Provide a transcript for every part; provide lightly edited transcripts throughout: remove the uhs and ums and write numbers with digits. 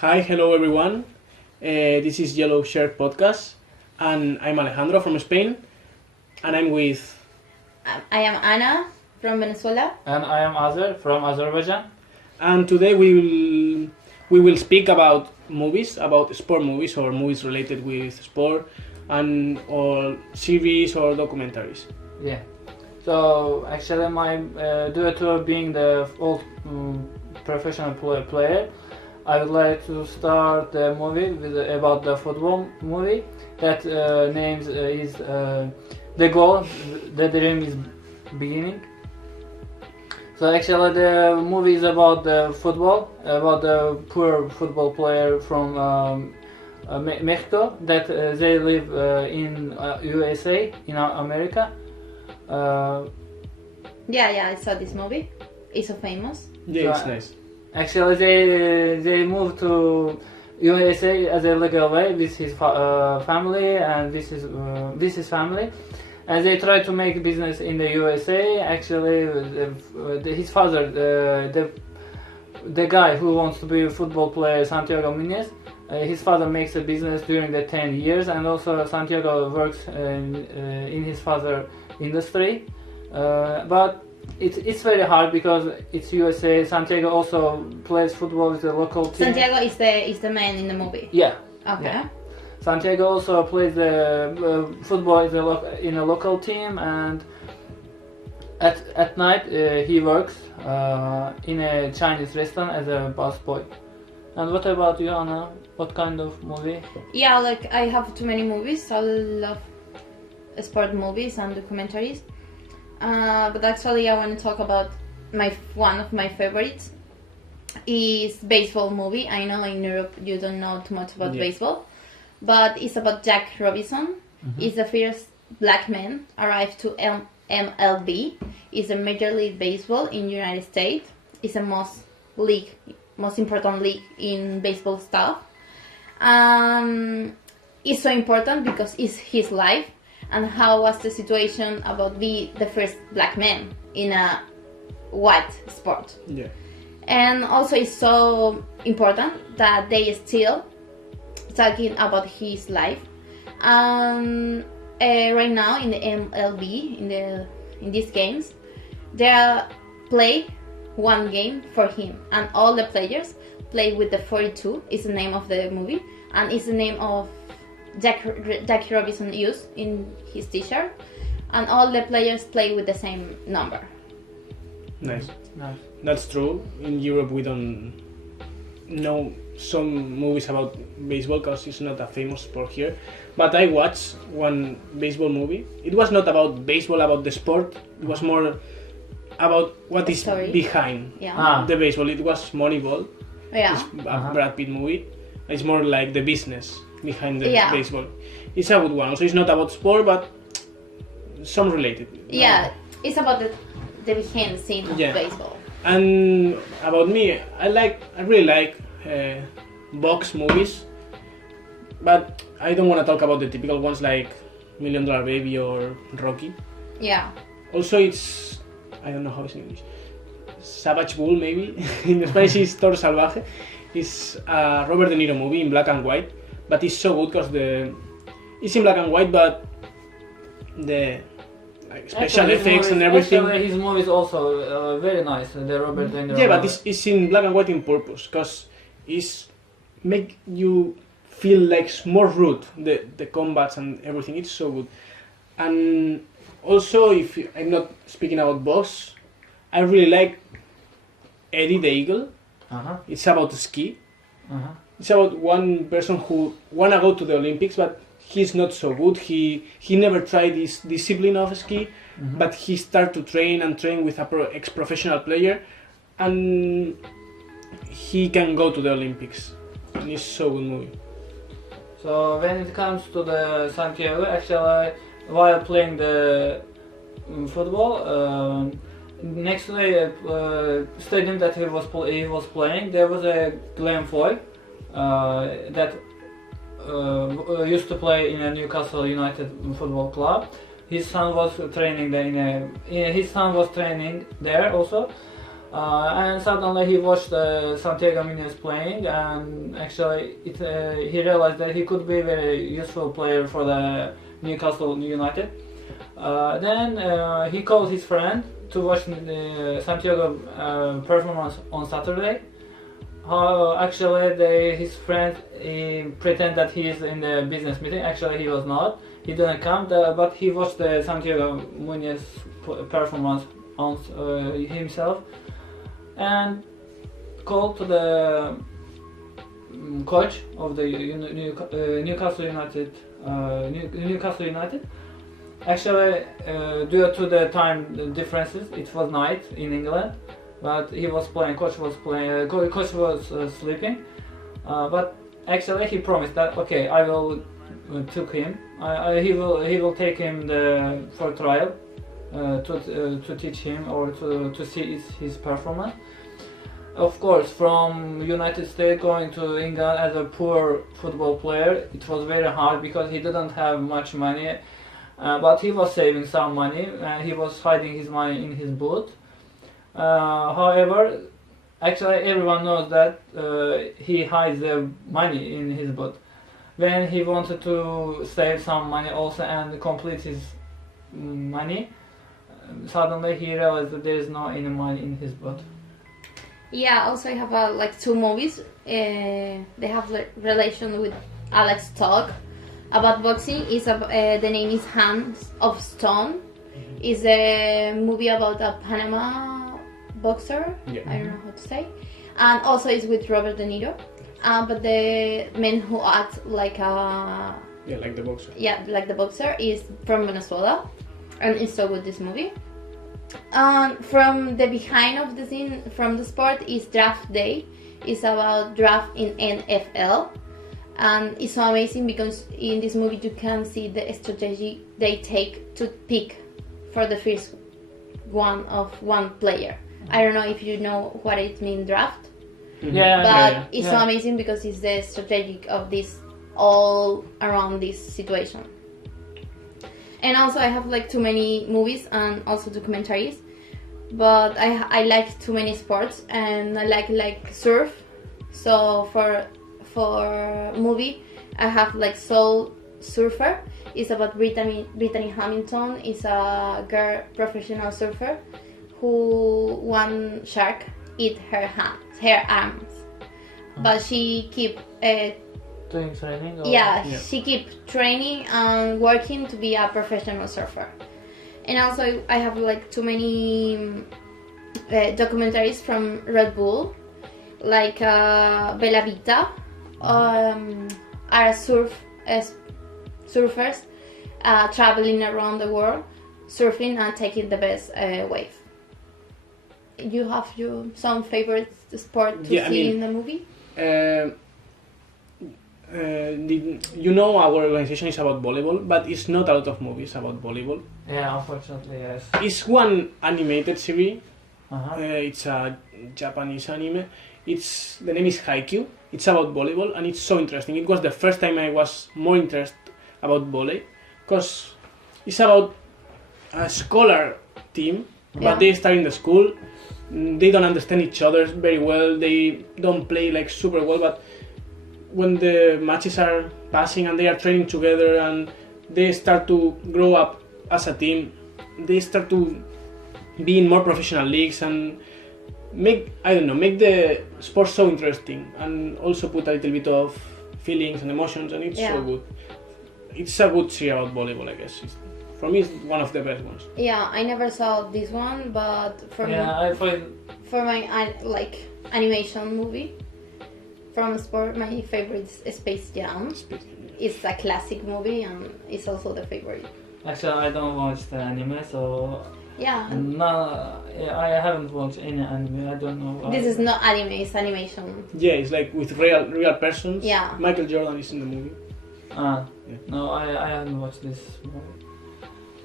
Hi, hello everyone. This is Yellow Shirt Podcast, and I'm Alejandro from Spain, and I'm with. I am Ana from Venezuela. And I am Azer from Azerbaijan. And today we will speak about movies, about sport movies or movies related with sport, and or series or documentaries. Yeah. So actually, my due to being the old professional player, I would like to start the movie about the football movie. That name is The Goal, The Dream is Beginning. So actually the movie is about the football, about the poor football player from Mexico that they live in USA, in America. Yeah, I saw this movie. It's so famous. Yeah, So, it's nice. Actually, they moved to USA as a legal way with his family and this is family, and they try to make business in the USA. Actually, his father, the guy who wants to be a football player, Santiago Muñez, his father makes a business during the 10 years, and also Santiago works in his father industry, but. It's very hard because it's USA. Santiago also plays football with the local team. Santiago is the man in the movie. Yeah. Okay. Yeah. Santiago also plays the football in a local team, and at night he works in a Chinese restaurant as a busboy. And what about you, Anna? What kind of movie? Yeah, like I have too many movies. I love sport movies and documentaries. But actually, I want to talk about one of my favorites is baseball movie. I know in Europe you don't know too much about baseball, but it's about Jack Robinson. He's the first black man arrived to MLB. It's a Major League Baseball in United States. It's the most important league in baseball stuff. It's so important because it's his life. And how was the situation about be the first black man in a white sport? Yeah. And also it's so important that they still talking about his life. Right now in the MLB, in these games, they play one game for him, and all the players play with the 42. Is the name of the movie, and it's the name of Jackie Robinson used in his t-shirt, and all the players play with the same number. Nice. That's true. In Europe we don't know some movies about baseball because it's not a famous sport here. But I watched one baseball movie. It was not about baseball, about the sport. It was more about what is behind the baseball. It was Moneyball. Yeah. It's a Brad Pitt movie. It's more like the business behind the baseball. It's a good one. Also, it's not about sport, but some related. Yeah, it's about the behind the scene of baseball. And about me, I really like box movies, but I don't want to talk about the typical ones like $1 Million Baby or Rocky. Yeah. Also, it's, I don't know how it's in English, Savage Bull maybe. In Spanish it's Toro Salvaje. It's a Robert De Niro movie in black and white, but it's so good because it's in black and white, but the special effects and everything. Actually, his movie is also very nice. The Robert De Niro. Yeah, but it's in black and white in purpose because it's make you feel like more root the combats and everything. It's so good. And also, if I'm not speaking about box, I really like Eddie the Eagle. It's about ski. It's about one person who wanna go to the Olympics, but he's not so good. He never tried this discipline of ski, but he started to train with a ex-professional player, and he can go to the Olympics. And it's so good movie. So when it comes to the Santiago, actually, while playing the football, next to the stadium that he was playing, there was a Glenn Floyd that used to play in a Newcastle United football club. His son was training there also, And suddenly he watched Santiago Munoz playing, and actually he realized that he could be a very useful player for the Newcastle United. Then he called his friend to watch Santiago performance on Saturday. Actually, his friend pretend that he is in the business meeting. Actually, he was not. He didn't come, but he watched the Santiago Munoz performance on himself, and called to the coach of the Newcastle United. Newcastle United. Actually, due to the time differences, it was night in England, but he was playing. Coach was playing. Coach was sleeping, but actually he promised that okay, I will took him. He will take him for trial to teach him or to see his performance. Of course, from United States going to England as a poor football player, it was very hard because he didn't have much money. But he was saving some money and he was hiding his money in his boot. However, actually everyone knows that he hides the money in his boot. When he wanted to save some money also and complete his money, suddenly he realized that there is no any money in his boot. Yeah, also I have like two movies. They have relation with Alex talk about boxing. Is the name is Hands of Stone. Is a movie about a Panama boxer. Yeah. I don't know how to say. And also it's with Robert De Niro. But the man who acts like a like the boxer. Yeah, like the boxer is from Venezuela, and it's so good this movie. And from the behind of the scene from the sport is Draft Day. It's about draft in NFL. And it's so amazing because in this movie you can see the strategy they take to pick for the first one player. I don't know if you know what it means draft. Yeah, But it's so amazing because it's the strategic of this all around this situation. And also I have like too many movies and also documentaries. But I like too many sports and I like surf. So for movie I have like Soul Surfer. It's about Brittany Hamilton. Is a girl professional surfer who one shark eat her arms, but she keep doing training. She keep training and working to be a professional surfer. And also I have like too many documentaries from Red Bull, like Bella Vita. Are surfers traveling around the world, surfing and taking the best wave. You have some favorite sport to see in the movie? You know our organization is about volleyball, but it's not a lot of movies about volleyball. Yeah, unfortunately, yes. It's one animated series. Uh-huh. It's a Japanese anime. The name is Haikyuu. It's about volleyball and it's so interesting. It was the first time I was more interested about volley, because it's about a scholar team, but they start in the school. They don't understand each other very well. They don't play like super well, but when the matches are passing and they are training together and they start to grow up as a team, they start to be in more professional leagues and make the sport so interesting, and also put a little bit of feelings and emotions, and it's so good. It's a good series about volleyball, I guess. For me, it's one of the best ones. Yeah, I never saw this one, but for my like animation movie from sport, my favorite is Space Jam. It's a classic movie and it's also the favorite. Actually, I don't watch the anime, so yeah. No, I haven't watched any anime. I don't know. This is not anime; it's animation. Yeah, it's like with real persons. Yeah. Michael Jordan is in the movie. No, I haven't watched this movie.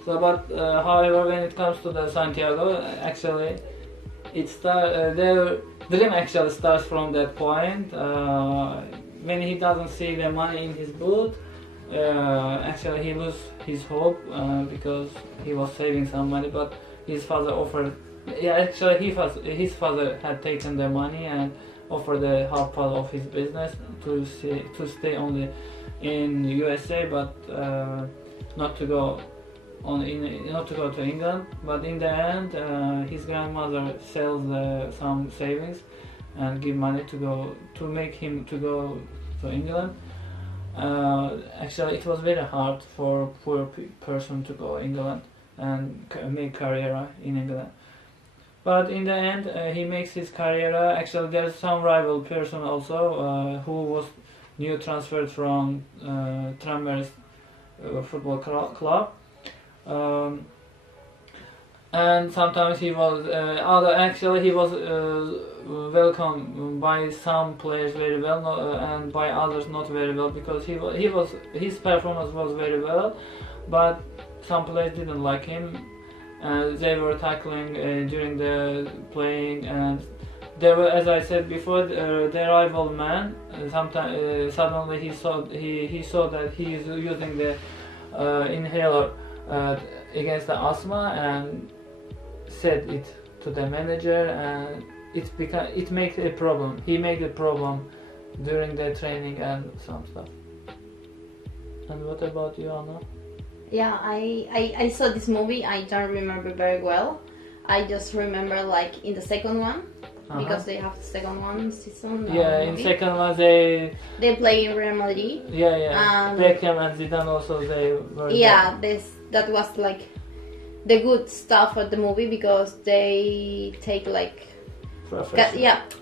So, but however, when it comes to the Santiago, actually, their dream actually starts from that point. When he doesn't see the money in his boot, actually he loses his hope because he was saving some money, but his father offered Yeah, actually, his father had taken the money and offered the half part of his business to stay only in USA, but not to go not to go to England. But in the end, his grandmother sells some savings and give money to make him to go to England. Actually, it was very hard for poor person to go England and make career in England. But in the end, he makes his career. Actually, there's some rival person also who was new transferred from Tranmere football club. And sometimes he was he was welcomed by some players very well, and by others not very well, because his performance was very well, but some players didn't like him. They were tackling during the playing, and there were, as I said before, the rival man. Sometimes suddenly he saw that he is using the inhaler against the asthma, and said it to the manager, and it made a problem. He made a problem during the training and some stuff. And what about you, Anna? Yeah, I saw this movie. I don't remember very well. I just remember like in the second one, because they have the second one season. Yeah, in second one they play in Real Madrid. Yeah. Beckham and Zidane also, they were. Yeah, that was like the good stuff of the movie, because they take like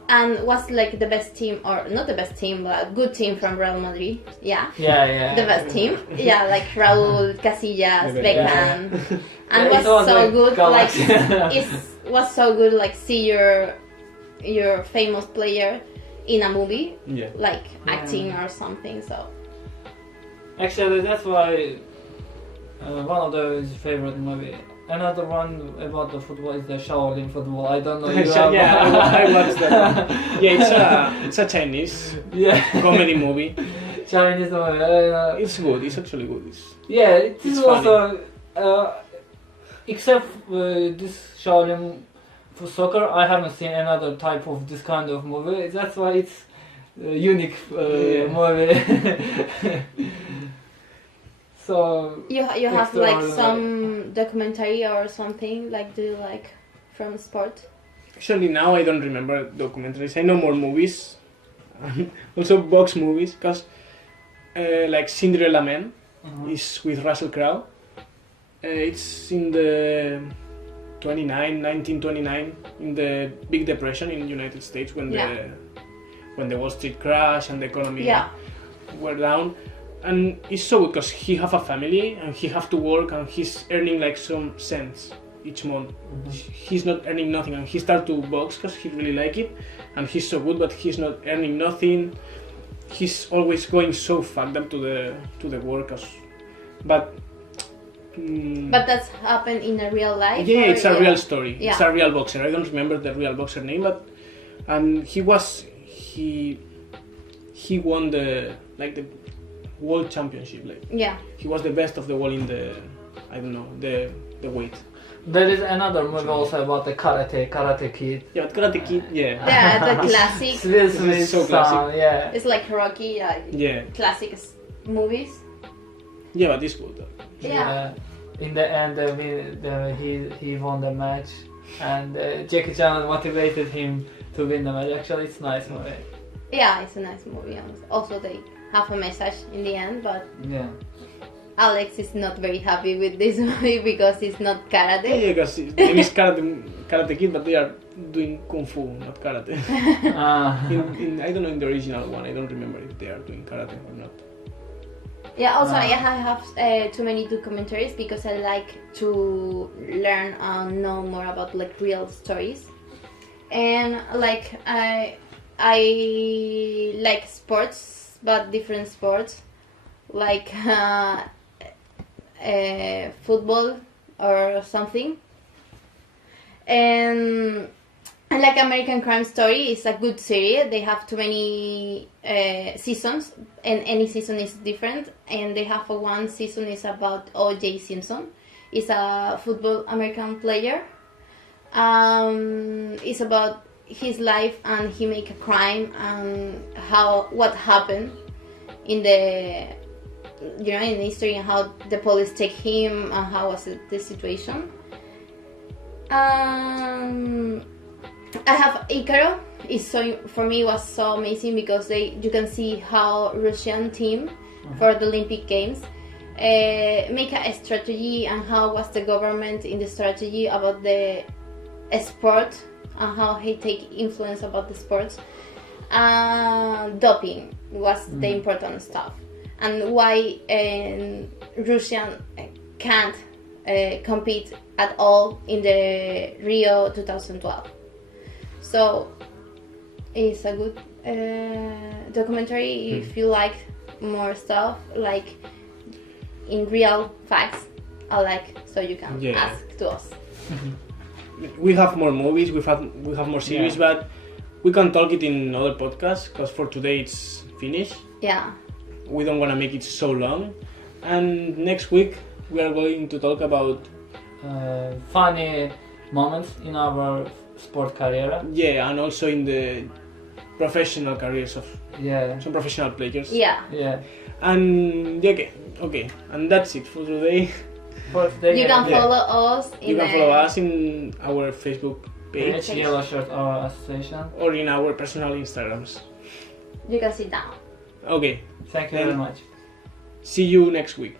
and was like the best team, or not the best team, but a good team from Real Madrid. Yeah, the best team. Yeah, like Raúl, Casillas, Beckham, and it was so good. Like it was so good. Like see your famous player in a movie, like acting or something. So actually, that's why one of those favorite movie. Another one about the football is the Shaolin football. I don't know. I watched that one. Yeah, it's a Chinese comedy movie. Chinese movie. It's good. It's actually good. It's also except this Shaolin for soccer. I haven't seen another type of this kind of movie. That's why it's unique movie. So you have like some documentary or something, like do you like from sport? Actually, now I don't remember documentaries. I know more movies, also box movies, because like Cinderella Man is with Russell Crowe. It's in the 1929, in the Big Depression in the United States, when the Wall Street crashed and the economy were down. And it's so good because he have a family and he have to work, and he's earning like some cents each month. He's not earning nothing, and he start to box because he really like it, and he's so good, but he's not earning nothing. He's always going so fucked up to the work, but that's happened in a real life. Yeah, it's a real story. Yeah. It's a real boxer. I don't remember the real boxer name, and he won the world championship. He was the best of the world in the weight. There is another movie also about the Karate Kid. Yeah, Karate Kid. Yeah. Yeah, the classic. It's so classic. Yeah. It's like Rocky. Classic movies. Yeah, but it's good. Yeah. In the end, he won the match, and Jackie Chan motivated him to win the match. Actually, it's a nice movie. Yeah, it's a nice movie. Also, they have a message in the end, but Alex is not very happy with this movie because it's not karate. Yeah, because the name is Karate Kid, but they are doing kung fu, not karate. I don't know, in the original one, I don't remember if they are doing karate or not. Yeah, also I have too many documentaries because I like to learn and know more about like real stories, and like I like sports, but different sports, like football or something. And like American Crime Story is a good series. They have too many seasons, and any season is different. And they have one season is about O.J. Simpson. He's a football American player, It's about his life, and he make a crime and what happened in the in history, and how the police take him and how was the situation. I have Icaro. For me, it was so amazing because you can see how Russian team for the Olympic Games make a strategy, and how was the government in the strategy about the sport, and how he take influence about the sports. Doping was the important stuff, and why Russian can't compete at all in the Rio 2012. So it's a good documentary if you like more stuff like in real facts. So you can ask to us. We have more movies, we have more series, but we can talk it in other podcasts because for today it's finished. Yeah. We don't want to make it so long, and next week we are going to talk about funny moments in our sport career. Yeah, and also in the professional careers of some professional players. Yeah. And okay, and that's it for today. You can follow us. You can follow us in our Facebook page, Yellow Shirt Association, or in our personal Instagrams. You can sit down. Okay. Thank you very much. See you next week.